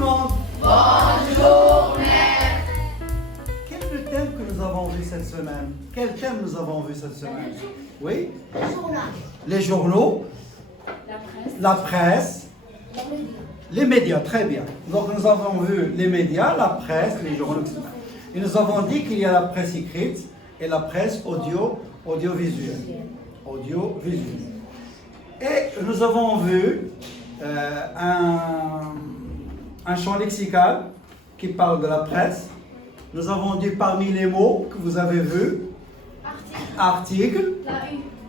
le monde. Bonjour, maître. Quel est le thème que nous avons vu cette semaine? Quel thème nous avons vu cette semaine? Oui? Le journal. Les journaux, la presse, les médias, très bien. Donc nous avons vu les médias, la presse, les journaux, etc. Et nous avons dit qu'il y a la presse écrite et la presse audiovisuelle. Audiovisuelle. Et nous avons vu un champ lexical qui parle de la presse. Nous avons dit parmi les mots que vous avez vus, article,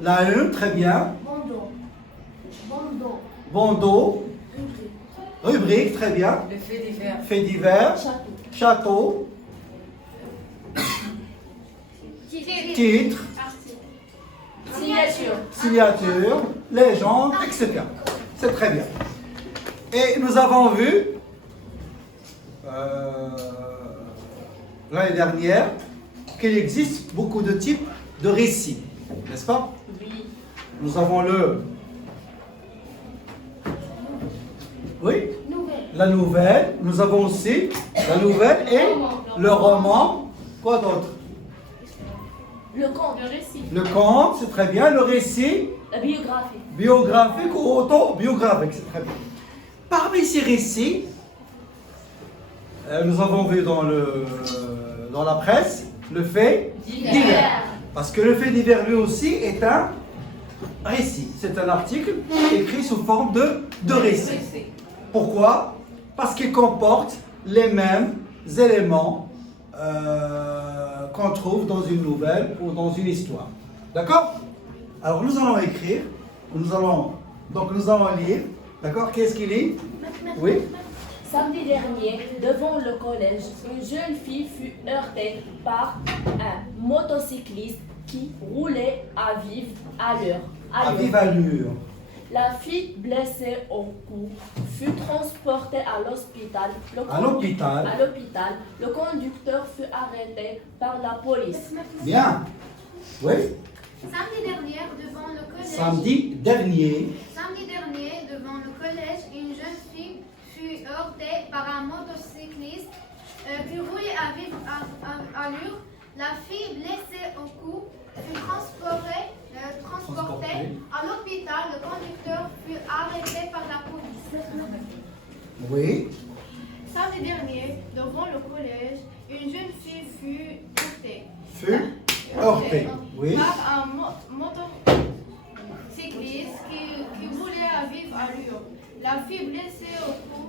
la une, très bien, bandeau, rubrique, très bien, Le fait divers. faits divers, château, titre, Signature. signature, légende, etc. C'est très bien. Et nous avons vu l'année dernière qu'il existe beaucoup de types de récits, n'est-ce pas? Oui. Nous avons oui, la nouvelle, nous avons aussi la nouvelle et le roman, quoi d'autre? Le conte. Le récit. Le conte, c'est très bien, le récit, La biographie. biographique ou autobiographique, c'est très bien. Parmi ces récits, nous avons vu dans la presse le fait divers. Parce que le fait divers lui aussi est un récit. C'est un article écrit sous forme de récit. Pourquoi? Parce qu'il comporte les mêmes éléments qu'on trouve dans une nouvelle ou dans une histoire. D'accord? Alors nous allons écrire, nous allons lire. D'accord? Qu'est-ce qu'il lit? Oui? Samedi dernier, devant le collège, une jeune fille fut heurtée par un motocycliste qui roulait à vive allure. À vive allure. La fille blessée au cou fut transportée à l'hôpital. À l'hôpital. Le conducteur fut arrêté par la police. Bien. Oui? Samedi dernier, devant le collège, Samedi dernier, devant le collège, une jeune fille fut heurtée par un motocycliste qui roulait à vive allure. La fille blessée au cou fut transportée à l'hôpital. Le conducteur fut arrêté par la police. oui, Samedi dernier, devant le collège, une jeune fille fut heurté, oui, par un motocycliste qui roulait à vive allure. La fille blessée au cou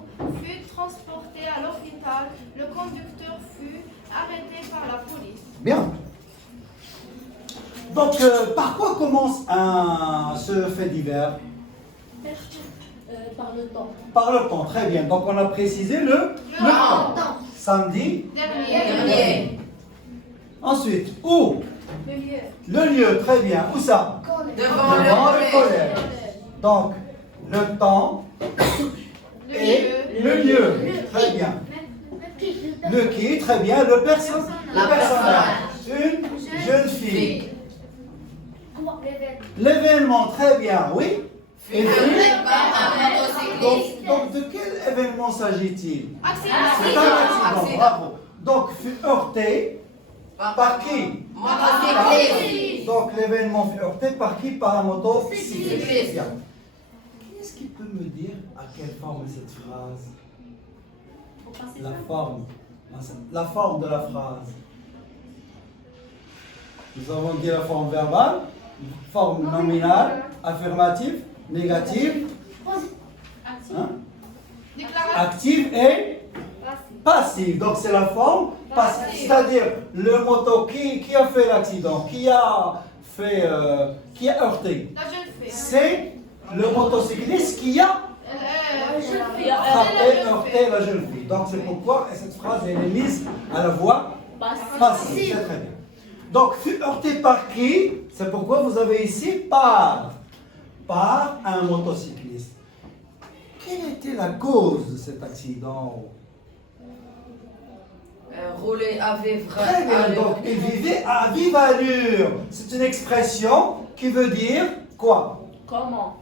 fut transportée à l'hôpital. Le conducteur fut arrêté par la police. bien. Donc, par quoi commence ce fait divers? Par le temps. Par le temps, très bien. Donc, on a précisé le temps. Samedi. Dernier. Ensuite, où? Le lieu. Le lieu, très bien. Où ça? Devant le collège. Donc, le temps et le lieu. Très bien. Le qui, très bien. Le personnage. Une jeune fille. L'événement, très bien, oui. Et donc, de quel événement s'agit-il? C'est un accident, bravo. Donc, fut heurté par qui? Donc, l'événement fut heurté par qui? Par un motocycliste. Bien. Qui est-ce qui peut me dire à quelle forme est cette phrase? La forme de la phrase. Nous avons dit la forme verbale, forme nominale, affirmative, négative, hein? Active et passive. Donc c'est la forme passive. C'est-à-dire le moto qui a fait l'accident, qui a heurté. La jeune fille. C'est le motocycliste qui a frappé, heurté la jeune fille. Donc c'est pourquoi cette phrase elle est mise à la voix passive. C'est très bien. Donc, fut heurté par qui? C'est pourquoi vous avez ici par un motocycliste. Quelle était la cause de cet accident? Rouler à vivre Très bien, allure. donc il vivait à vive allure. C'est une expression qui veut dire quoi? Comment?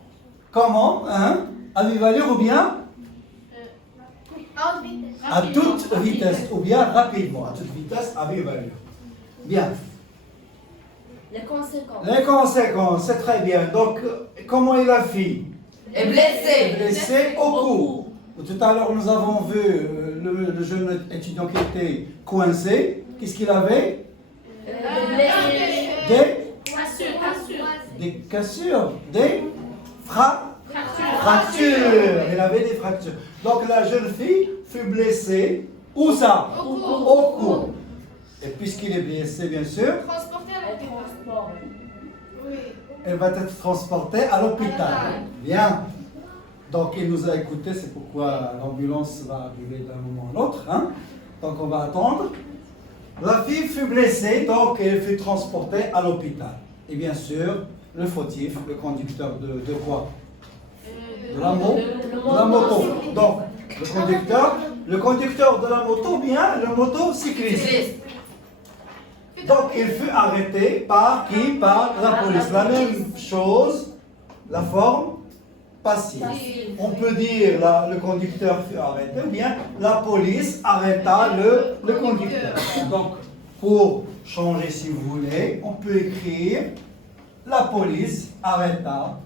Comment, hein? À vive allure ou bien? À haute vitesse. À toute vitesse, ou bien rapidement, à toute vitesse, à vive allure. Bien. Les conséquences. Les conséquences, c'est très bien. Donc, comment est la fille? Et blessé. Blessée au cou. Tout à l'heure, nous avons vu le jeune étudiant qui était coincé. Qu'est-ce qu'il avait? Des cassures, des fractures. Il avait des fractures. Donc la jeune fille fut blessée. Où ça? Au cou. Et puisqu'il est blessé, bien sûr, Transporté à Les transports. Oui. elle va être transportée à l'hôpital. Bien. Donc il nous a écoutés, c'est pourquoi l'ambulance va arriver d'un moment à l'autre. Hein? Donc on va attendre. La fille fut blessée, donc elle fut transportée à l'hôpital. Et bien sûr, le fautif, le conducteur de quoi? De la moto. De la moto. Donc, le conducteur de la moto, bien le motocycliste. Cycliste. Donc, il fut arrêté par qui? Par la police. La même chose, la forme passive. On peut dire le conducteur fut arrêté ou bien la police arrêta le conducteur. Donc, pour changer si vous voulez, on peut écrire la police arrêta.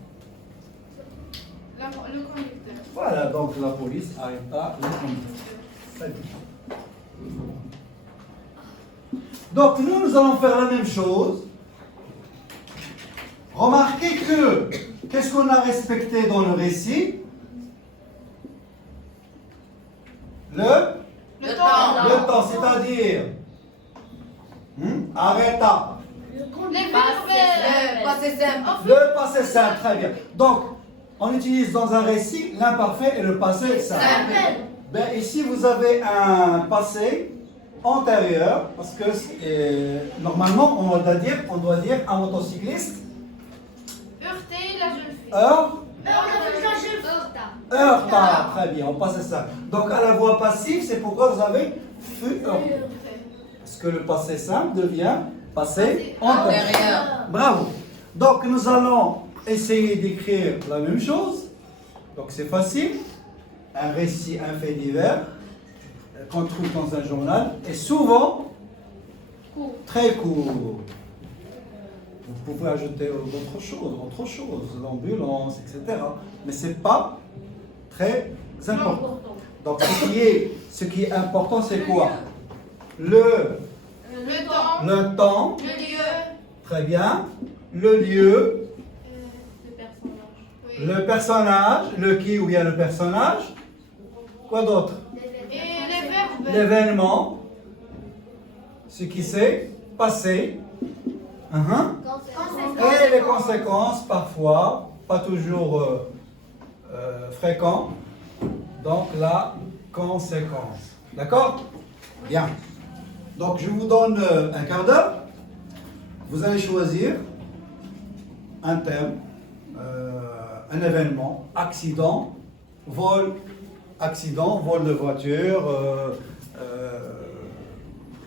Le conducteur. Voilà, donc la police arrêta le conducteur. Très bien. Donc nous allons faire la même chose. Remarquez que, qu'est-ce qu'on a respecté dans le récit? Le temps, c'est-à-dire arrêta. Le passé simple. Le passé simple, très bien. Donc, on utilise dans un récit l'imparfait et le passé simple. Ben, ici, vous avez un passé antérieur, parce que normalement, on doit dire un motocycliste Heurter la jeune fille. heurta. Très bien, on passe ça. Donc, à la voix passive, c'est pourquoi vous avez fut heurté. Parce que le passé simple devient passé antérieur. Antérieur. Bravo. Donc, nous allons essayer d'écrire la même chose. Donc, c'est facile. Un récit, un fait divers qu'on trouve dans un journal est souvent très court. Vous pouvez ajouter d'autres choses, l'ambulance, etc. Mais ce n'est pas très important. Donc, ce qui est important, c'est quoi? Le temps, Le lieu. très bien. Le lieu, le personnage, le qui ou bien le personnage. Quoi d'autre? Et les verbes. L'événement, ce qui s'est passé. Et les conséquences, parfois, pas toujours fréquent. Donc la conséquence. D'accord? Bien. Donc je vous donne un quart d'heure. Vous allez choisir un thème, un événement, accident, vol de voiture,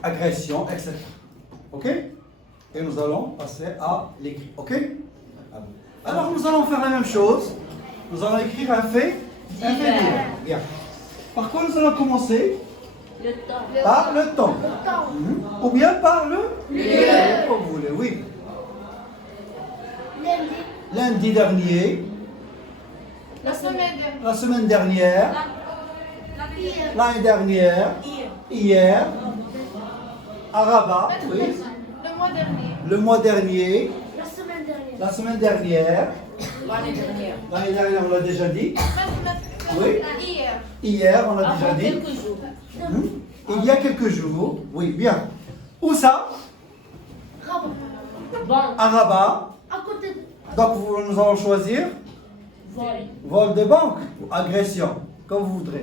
agression, etc. Ok? Et nous allons passer à l'écrit. Ok? Alors nous allons faire la même chose. Nous allons écrire un fait divers. Bien. Par quoi nous allons commencer? Le temps. Par le temps. Ou bien par le lieu. Comme vous voulez, oui. Lundi dernier. La semaine dernière. La semaine dernière. L'année dernière. Hier. À Rabat. Oui. Le mois dernier. Le mois dernier. La semaine dernière. La semaine dernière. L'année dernière. L'année dernière, on l'a déjà dit. Oui. Hier. Hier, on l'a déjà Avant dit. quelques jours. Il y a quelques jours. Oui, bien. Où ça? Bon. À Rabat. Donc, nous allons choisir Vol. vol de banque ou agression, comme vous voudrez.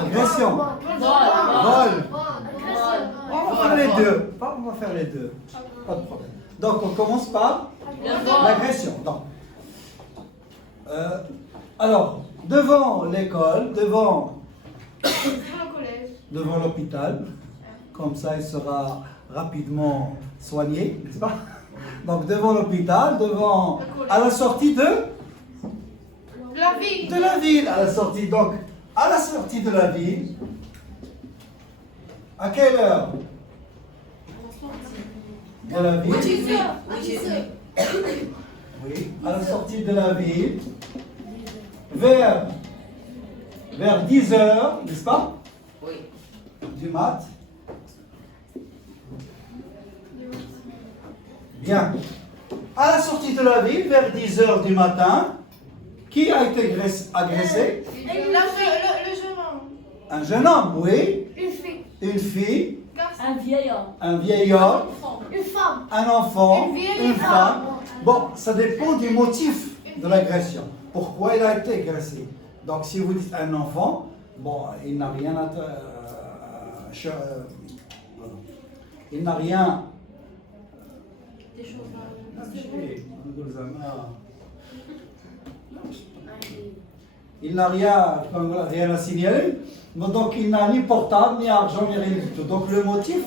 Agression. Vol. On va faire les deux. On va faire les deux. Pas de problème. Donc, on commence par Le vol. l'agression. Donc, alors, devant l'école, devant l'hôpital, comme ça il sera rapidement soigné, n'est-ce pas? Donc, devant l'hôpital, à la sortie de La ville. la ville, à la sortie. Donc, à la sortie de la ville, à quelle heure de la ville? Oui, à la sortie de la ville, vers 10 heures, n'est-ce pas? Oui. Du mat. Bien. À la sortie de la ville, vers 10 heures du matin, qui a été agressé? Le jeune homme. Un jeune homme, oui. Une fille. Une fille, Un vieil homme. un vieil homme, Une femme. un enfant, Une vieille une femme. femme. Bon, ça dépend du motif de l'agression. Pourquoi il a été agressé? Donc, si vous dites un enfant, bon, il n'a rien à... il n'a rien... Il n'a rien à signaler, donc il n'a ni portable, ni argent, ni rien du tout. Donc le motif,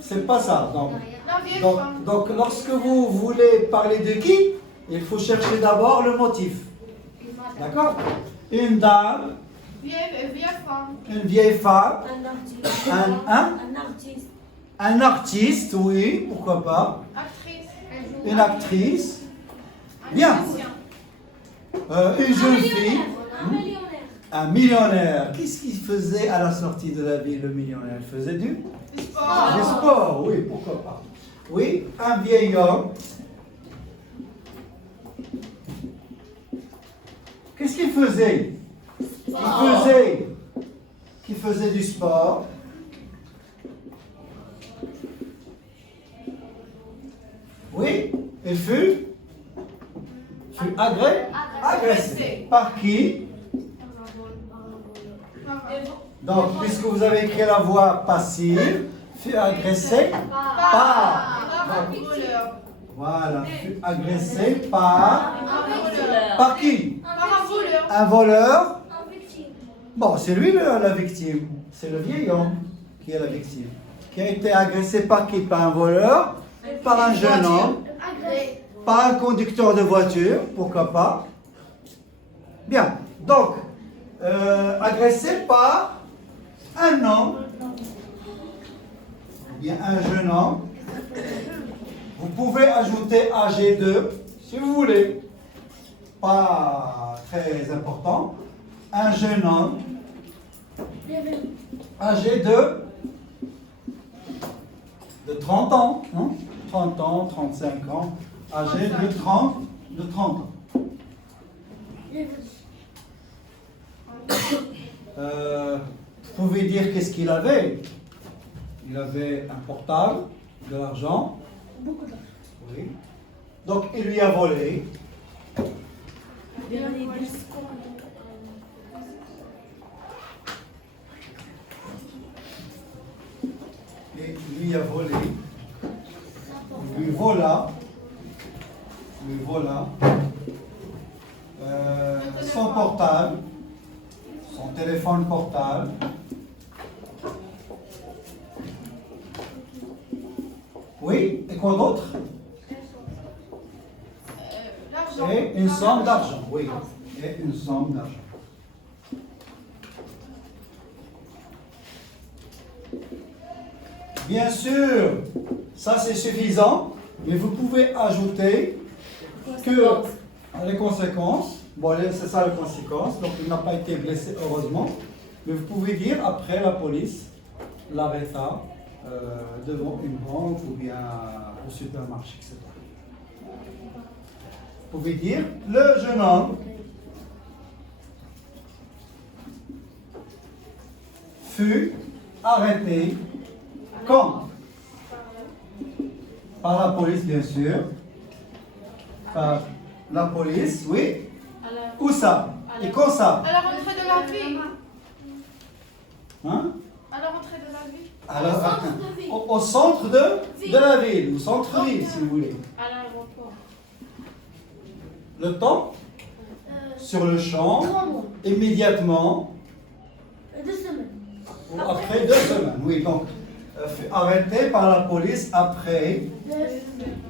c'est pas ça. La vieille femme. Donc lorsque vous voulez parler de qui, il faut chercher d'abord le motif. D'accord? Une dame, Vieille femme. une vieille femme, Un artiste. un artiste, oui, pourquoi pas, Actrice. une actrice, bien, une jeune fille. Un millionnaire. Un millionnaire. Qu'est-ce qu'il faisait à la sortie de la ville, le millionnaire? Il faisait du sport, oui, pourquoi pas. Oui, un vieil homme. Qu'est-ce qu'il faisait? Qui faisait du sport. Oui, il fut agressé. Par qui? Donc, puisque vous avez écrit la voix passive, fut agressé par. Voilà, fut agressé par. Par qui? Un voleur. Bon, c'est lui la victime. C'est le vieil homme qui est la victime. Qui a été agressé par qui? Par un voleur, par un jeune homme, par un conducteur de voiture, pourquoi pas. Bien, donc, agressé par un homme, ou bien un jeune homme. Vous pouvez ajouter âgé de, si vous voulez, pas très important. Un jeune homme, âgé de 30 ans, hein? 30 ans, 35 ans, âgé de 30 ans. Vous pouvez dire qu'est-ce qu'il avait. Il avait un portable, de l'argent. Beaucoup d'argent. Oui. Donc il lui a volé. Et lui a volé. Lui vola son portable, son téléphone portable. Oui, et quoi d'autre? Et une somme d'argent, oui. Et une somme d'argent. Bien sûr, ça c'est suffisant, mais vous pouvez ajouter que les conséquences, bon, c'est ça les conséquences, donc il n'a pas été blessé heureusement, mais vous pouvez dire après la police l'arrêta devant une banque ou bien au supermarché, etc. Vous pouvez dire le jeune homme fut arrêté quand? Par la police, bien sûr. Par la police, oui. Où ça? Et quand ça? À la rentrée de la vie. Hein? À la rentrée de la vie. Alors, au centre de la ville, au centre-ville, si vous voulez. À l'aéroport. Le temps? Sur le champ, immédiatement. 2 semaines. Ou après 2 semaines, oui. Donc, fut arrêté par la police après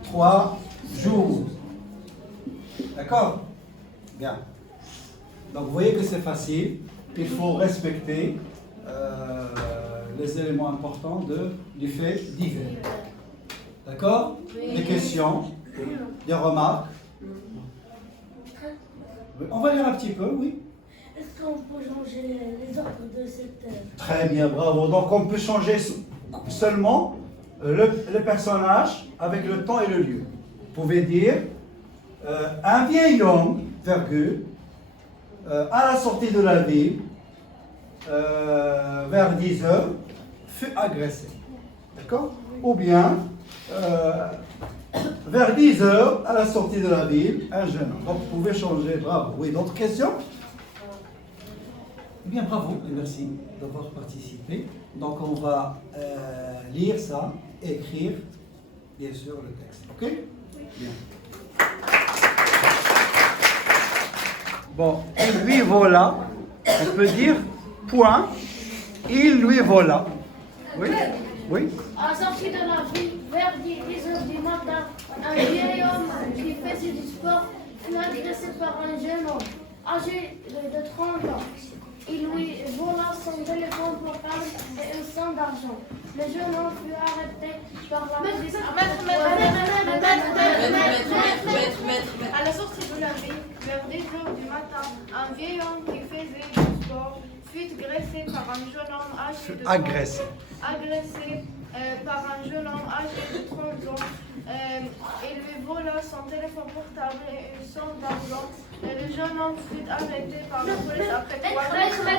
3 jours. D'accord? Bien. Donc, vous voyez que c'est facile. il faut respecter les éléments importants du fait divers. D'accord? Des questions, des remarques? Oui. On va lire un petit peu, oui. Est-ce qu'on peut changer les ordres de cette... Très bien, bravo. Donc on peut changer seulement le personnage avec le temps et le lieu. Vous pouvez dire un vieil homme, virgule, à la sortie de la ville, vers 10 heures, fut agressé. D'accord? Ou bien, vers 10 heures, à la sortie de la ville, un jeune homme. Donc vous pouvez changer, bravo. Oui, d'autres questions? Eh bien, bravo et merci d'avoir participé. Donc on va lire ça et écrire, bien sûr, le texte. Ok? Bien. Bon, il lui vola, on peut dire point, il lui vola. Oui? Oui? À la sortie de la ville, vers 10 heures du matin, un vieil homme qui faisait du sport fut agressé par un jeune homme âgé de 30 ans. Il lui vola son téléphone portable et une somme d'argent. Le jeune homme fut arrêté par la police. À la sortie de la ville, vers 10 heures du matin, un vieil homme qui faisait du sport fut agressé par un jeune homme âgé de 30 ans. Agressé. Agressé par un jeune homme âgé de 30 ans. Il lui vola son téléphone portable et une somme d'argent. Le jeune homme fut arrêté par la police après 3 jours.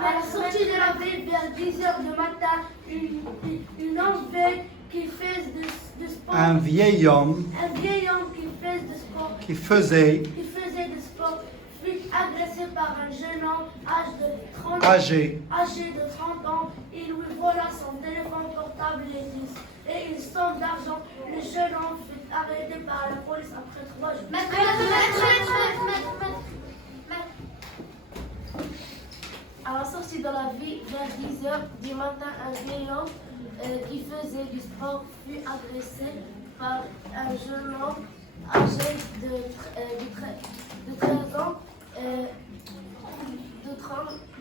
À la sortie de la ville, vers 10 heures du matin, une homme qui faisait du sport. Un vieil homme Un vieil homme qui faisait du sport. qui faisait Du sport fut agressé par un jeune homme âgé âgé de 30 ans. Il lui vola son téléphone portable et une somme d'argent. Le jeune homme fut arrêté par la police après 3 jours. À la sortie de la ville, vers 10 heures du matin, un vieil homme qui faisait du sport fut agressé par un jeune homme âgé de 13 ans,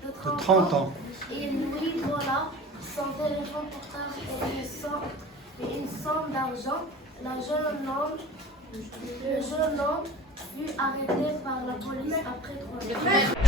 de 30 ans. Il lui vola son téléphone portable et une somme d'argent. Le jeune homme fut arrêté par la police après 3 jours.